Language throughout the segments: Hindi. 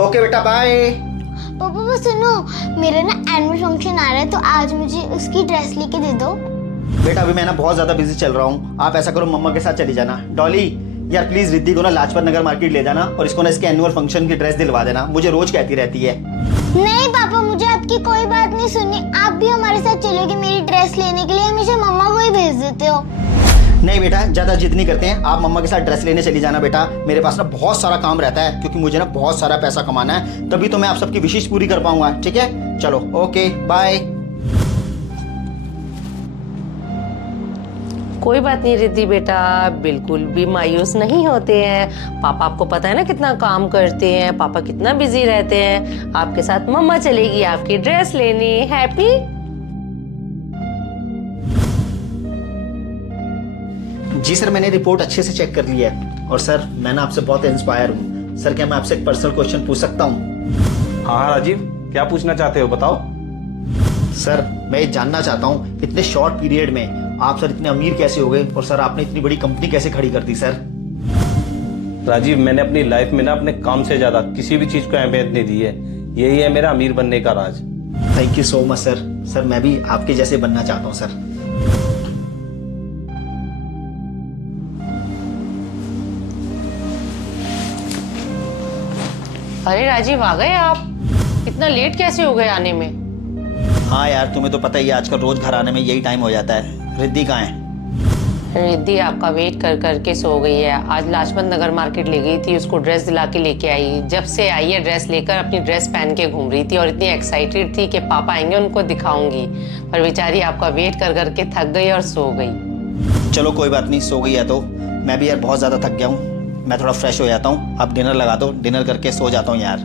ओके बेटा बाय। पापा बस सुनो, मेरा ना एनुअल फंक्शन आ रहा है, तो आज मुझे उसकी ड्रेस लेके दे दो। बेटा अभी मैं ना बहुत ज्यादा बिजी चल रहा हूँ, आप ऐसा करो मम्मा के साथ चली जाना। डॉली यार प्लीज रिद्धि को ना लाजपत नगर मार्केट ले जाना और इसको ना इसके एनुअल फंक्शन की ड्रेस दिलवा देना, मुझे रोज कहती रहती है। नहीं पापा, मुझे आपकी कोई बात नहीं सुननी। आप भी हमारे साथ चलोगे मेरी ड्रेस लेने के लिए? हमेशा मम्मा को ही भेज देते हो। नहीं बेटा ज्यादा जिद नहीं करते हैं, आप मम्मा के साथ ड्रेस लेने चली जाना बेटा। मेरे पास ना बहुत सारा काम रहता है क्योंकि मुझे ना बहुत सारा पैसा कमाना है, तभी तो मैं आप सबकी विशेष पूरी कर पाऊंगा। ठीक है चलो ओके बाय। कोई बात नहीं रिद्धि बेटा, बिल्कुल भी मायूस नहीं होते हैं। पापा आपको पता है ना कितना काम करते हैं, पापा कितना बिजी रहते हैं। आपके साथ मम्मा चलेगी आपकी ड्रेस लेने। हैप्पी? जी सर मैंने रिपोर्ट अच्छे से चेक कर ली है और सर मैं ना आपसे बहुत इंस्पायर हूँ। सर क्या मैं आपसे एक पर्सनल क्वेश्चन पूछ सकता हूँ? हाँ राजीव, क्या पूछना चाहते हो बताओ। सर मैं ये जानना चाहता हूँ इतने शॉर्ट पीरियड में आप सर इतने अमीर कैसे हो गए और सर आपने इतनी बड़ी कंपनी कैसे खड़ी कर दी सर? राजीव मैंने अपनी लाइफ में ना अपने काम से ज्यादा किसी भी चीज को अहमियत नहीं दी है, यही है मेरा अमीर बनने का राज। Thank you so much sir. Sir मैं भी आपके जैसे बनना चाहता हूँ सर। अरे राजीव आ गए आप? इतना लेट कैसे हो गए आने में? हाँ यार तुम्हें तो पता ही है आजकल रोज घर आने में यही टाइम हो जाता है। रिद्धि कहाँ है? रिद्धि आपका वेट कर करके सो गई है। आज लाजपत नगर मार्केट ले गई थी, उसको ड्रेस दिला के लेके आई। जब से आई है ड्रेस लेकर अपनी ड्रेस पहन के घूम रही थी और इतनी एक्साइटेड थी कि पापा आएंगे उनको दिखाऊंगी, पर बेचारी आपका वेट कर करके थक गई और सो गई। चलो कोई बात नहीं, सो गई है तो मैं भी यार बहुत ज्यादा थक गया हूँ, मैं थोड़ा फ्रेश हो जाता हूँ। आप डिनर लगा दो, डिनर करके सो जाता हूँ यार।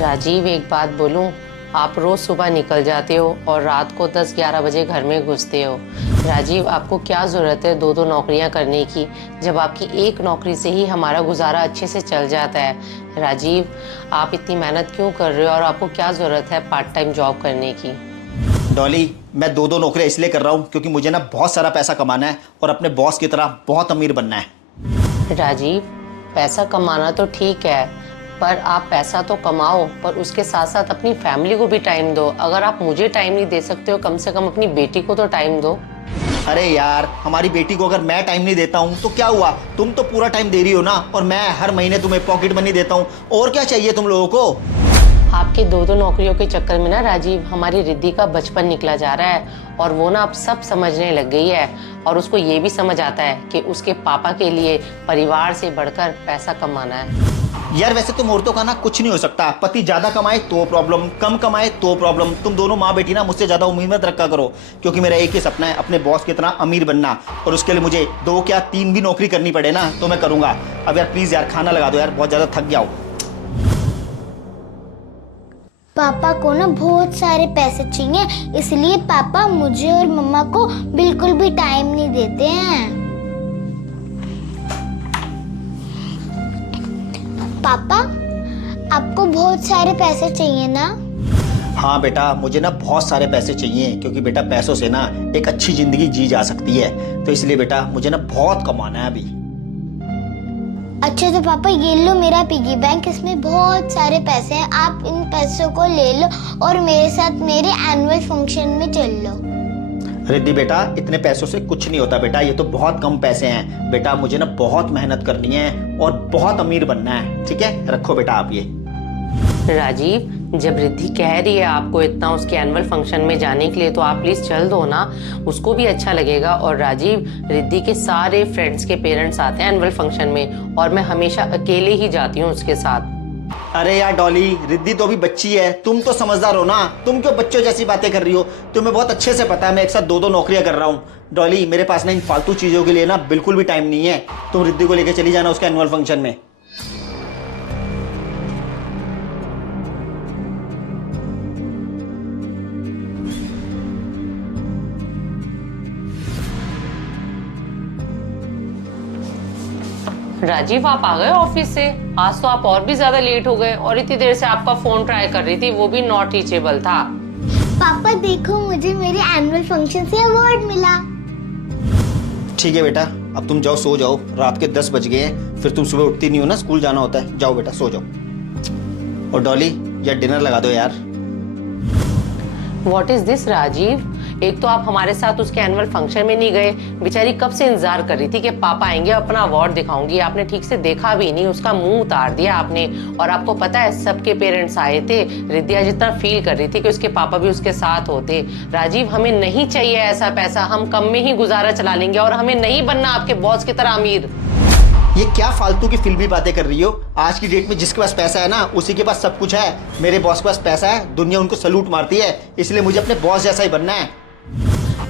राजीव एक बात बोलूं, आप रोज सुबह निकल जाते हो और रात को 10-11 बजे घर में घुसते हो। राजीव आपको क्या ज़रूरत है दो नौकरियां करने की, जब आपकी एक नौकरी से ही हमारा गुजारा अच्छे से चल जाता है। राजीव आप इतनी मेहनत क्यों कर रहे हो और आपको क्या ज़रूरत है पार्ट टाइम जॉब करने की? डॉली मैं दो नौकरियां इसलिए कर रहा हूँ क्योंकि मुझे ना बहुत सारा पैसा कमाना है और अपने बॉस की तरह बहुत अमीर बनना है। राजीव पैसा कमाना तो ठीक है, पर आप पैसा तो कमाओ पर उसके साथ साथ अपनी फैमिली को भी टाइम दो। अगर आप मुझे टाइम नहीं दे सकते हो, कम से कम अपनी बेटी को तो टाइम दो। अरे यार हमारी बेटी को अगर मैं टाइम नहीं देता हूँ तो क्या हुआ, तुम तो पूरा टाइम दे रही हो ना, और मैं हर महीने तुम्हें पॉकेट मनी देता हूँ। और क्या चाहिए तुम लोगों को? आपके दो नौकरियों के चक्कर में ना राजीव हमारी रिद्धि का बचपन निकला जा रहा है और वो ना अब सब समझने लग गई है और उसको ये भी समझ आता है कि उसके पापा के लिए परिवार से बढ़कर पैसा कमाना है। यार वैसे तुम औरतों का ना कुछ नहीं हो सकता, पति ज्यादा कमाए तो प्रॉब्लम, कम कमाए तो प्रॉब्लम। तुम दोनों माँ बेटी ना मुझसे ज्यादा उम्मीद मत रखा करो, क्योंकि मेरा एक ही सपना है अपने बॉस की तरह अमीर बनना, और उसके लिए मुझे 2 क्या 3 भी नौकरी करनी पड़े ना तो मैं करूंगा। अब यार प्लीज यार खाना लगा दो यार, बहुत ज्यादा थक गया हूं। पापा को ना बहुत सारे पैसे चाहिए, इसलिए पापा मुझे और मम्मा को बिल्कुल भी टाइम नहीं देते हैं। पापा आपको बहुत सारे पैसे चाहिए ना? हाँ बेटा मुझे ना बहुत सारे पैसे चाहिए, क्योंकि बेटा पैसों से ना एक अच्छी जिंदगी जी जा सकती है, तो इसलिए बेटा मुझे ना बहुत कमाना है अभी। अच्छा तो पापा ये लो मेरा पिगी बैंक, इसमें बहुत सारे पैसे हैं, आप इन पैसों को ले लो और मेरे साथ मेरे एनुअल फंक्शन में चल लो। रिद्धि बेटा इतने पैसों से कुछ नहीं होता बेटा, ये तो बहुत कम पैसे हैं बेटा, मुझे ना बहुत मेहनत करनी है और बहुत अमीर बनना है। ठीक है रखो बेटा आप ये। राजीव जब रिद्धि कह रही है आपको इतना उसके एनुअल फंक्शन में जाने के लिए, तो आप प्लीज चल दो ना, उसको भी अच्छा लगेगा। और राजीव रिद्धि के सारे फ्रेंड्स के पेरेंट्स आते हैं एनुअल फंक्शन में और मैं हमेशा अकेले ही जाती हूँ उसके साथ। अरे यार डॉली रिद्धि तो अभी बच्ची है, तुम तो समझदार हो ना, तुम क्यों बच्चों जैसी बातें कर रही हो? तुम्हें बहुत अच्छे से पता है मैं एक साथ 2 नौकरियां कर रहा हूँ। डॉली मेरे पास ना इन फालतू चीजों के लिए ना बिल्कुल भी टाइम नहीं है, तुम रिद्धि को लेकर चली जाना उसके एनुअल फंक्शन में। राजीव आप आ गए ऑफिस से? आज तो आप और भी ज्यादा लेट हो गए और इतनी देर से आपका फोन ट्राई कर रही थी, वो भी नॉट रीचेबल था। पापा देखो मुझे मेरे एनुअल फंक्शन से अवार्ड मिला। ठीक है बेटा अब तुम जाओ सो जाओ, रात के 10 बज गए हैं, फिर तुम सुबह उठती नहीं हो ना, स्कूल जाना होता है। जाओ बेटा सो जाओ। और डॉली यार डिनर लगा दो यार। What is this Rajeev? एक तो आप हमारे साथ उसके एनुअल फंक्शन में नहीं गए, बेचारी कब से इंतजार कर रही थी कि पापा आएंगे अपना अवार्ड दिखाऊंगी, आपने ठीक से देखा भी नहीं, उसका मुंह उतार दिया आपने। और आपको पता है सबके पेरेंट्स आए थे, रिद्धिया जितना फील कर रही थी कि उसके पापा भी उसके साथ होते। राजीव हमें नहीं चाहिए ऐसा पैसा, हम कम में ही गुजारा चला लेंगे और हमें नहीं बनना आपके बॉस की तरह अमीर। ये क्या फालतू की फिल्मी बातें कर रही हो? आज की डेट में जिसके पास पैसा है ना उसी के पास सब कुछ है। मेरे बॉस के पास पैसा है, दुनिया उनको सलूट मारती है, इसलिए मुझे अपने बॉस जैसा ही बनना है।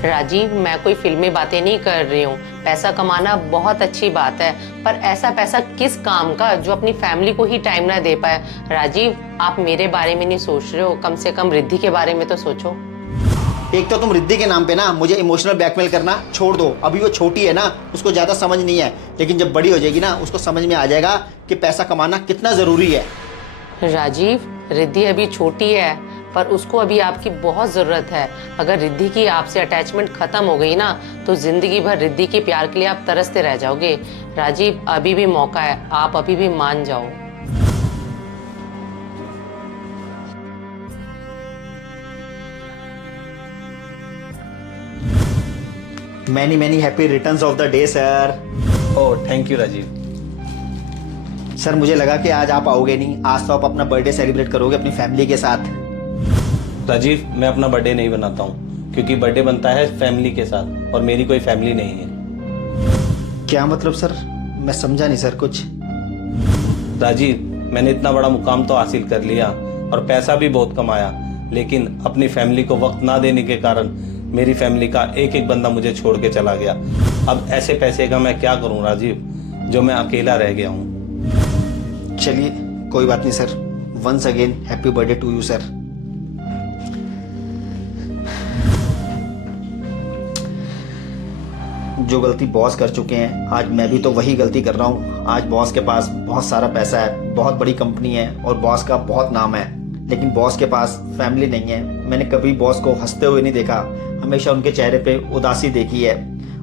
राजीव मैं कोई फिल्मी बातें नहीं कर रही हूँ, पैसा कमाना बहुत अच्छी बात है, पर ऐसा पैसा किस काम का जो अपनी फैमिली को ही टाइम ना दे पाए। राजीव आप मेरे बारे में नहीं सोच रहे हो, कम से कम रिद्धि के बारे में तो सोचो। एक तो तुम रिद्धि के नाम पे ना मुझे इमोशनल ब्लैकमेल करना छोड़ दो। अभी वो छोटी है ना, उसको ज़्यादा समझ नहीं है, लेकिन जब बड़ी हो जाएगी ना उसको समझ में आ जाएगा कि पैसा कमाना कितना ज़रूरी है। राजीव रिद्धि अभी छोटी है, पर उसको अभी आपकी बहुत ज़रूरत है। अगर रिद्धि की आपसे अटैचमेंट ख़त्म हो गई ना तो ज़िंदगी भर रिद्धि के प्यार के लिए आप तरसते रह जाओगे। राजीव अभी भी मौका है, आप अभी भी मान जाओ। Many many happy returns of the day sir. Oh thank you Rajeev. Sir मुझे लगा कि आज आप आओगे नहीं, आज तो आप अपना बर्थडे सेलिब्रेट करोगे अपनी फैमिली के साथ। राजीव मैं अपना बर्थडे नहीं बनाता हूँ, क्योंकि बर्थडे बनता है फैमिली के साथ और मेरी कोई फैमिली नहीं है। क्या मतलब सर? मैं समझा नहीं सर कुछ। राजीव मैंने इतना बड़ा मुकाम तो हासिल कर लिया और पैसा भी बहुत कमाया, लेकिन अपनी फैमिली को वक्त ना देने के कारण मेरी फैमिली का एक एक बंदा मुझे छोड़ के चला गया। अब ऐसे पैसे का मैं क्या करूं राजीव, जो मैं अकेला रह गया हूं। चलिए कोई बात नहीं sir, once again happy birthday to you sir. जो गलती बॉस कर चुके हैं आज मैं भी तो वही गलती कर रहा हूँ। आज बॉस के पास बहुत सारा पैसा है, बहुत बड़ी कंपनी है और बॉस का बहुत नाम है, लेकिन बॉस के पास फैमिली नहीं है। मैंने कभी बॉस को हंसते हुए नहीं देखा, हमेशा उनके चेहरे पे उदासी देखी है।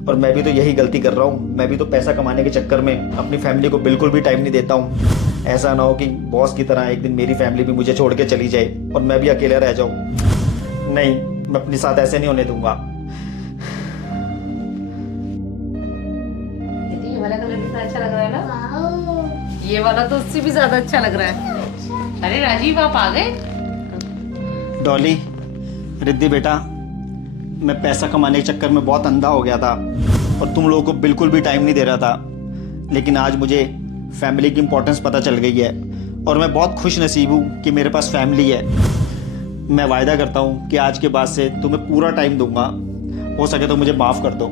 और मैं भी तो यही गलती कर रहा हूँ, मैं भी तो पैसा कमाने के चक्कर में अपनी फैमिली को बिल्कुल भी टाइम नहीं देता हूँ। ऐसा ना हो कि बॉस की तरह एक दिन मेरी फैमिली भी मुझे छोड़ के चली जाए और मैं भी अकेला रह जाऊँ। नहीं, मैं अपने साथ ऐसे नहीं होने दूंगा। ये वाला कलर कितना अच्छा लग रहा है ना? ये वाला तो उससे भी ज्यादा अच्छा लग रहा है। अरे राजीव आप आ गए? डॉली, रिद्धि बेटा, मैं पैसा कमाने के चक्कर में बहुत अंधा हो गया था और तुम लोगों को बिल्कुल भी टाइम नहीं दे रहा था, लेकिन आज मुझे फैमिली की इम्पोर्टेंस पता चल गई है और मैं बहुत खुश नसीब हूँ कि मेरे पास फैमिली है। मैं वायदा करता हूँ कि आज के बाद से तुम्हें पूरा टाइम दूंगा, हो सके तो मुझे माफ़ कर दो।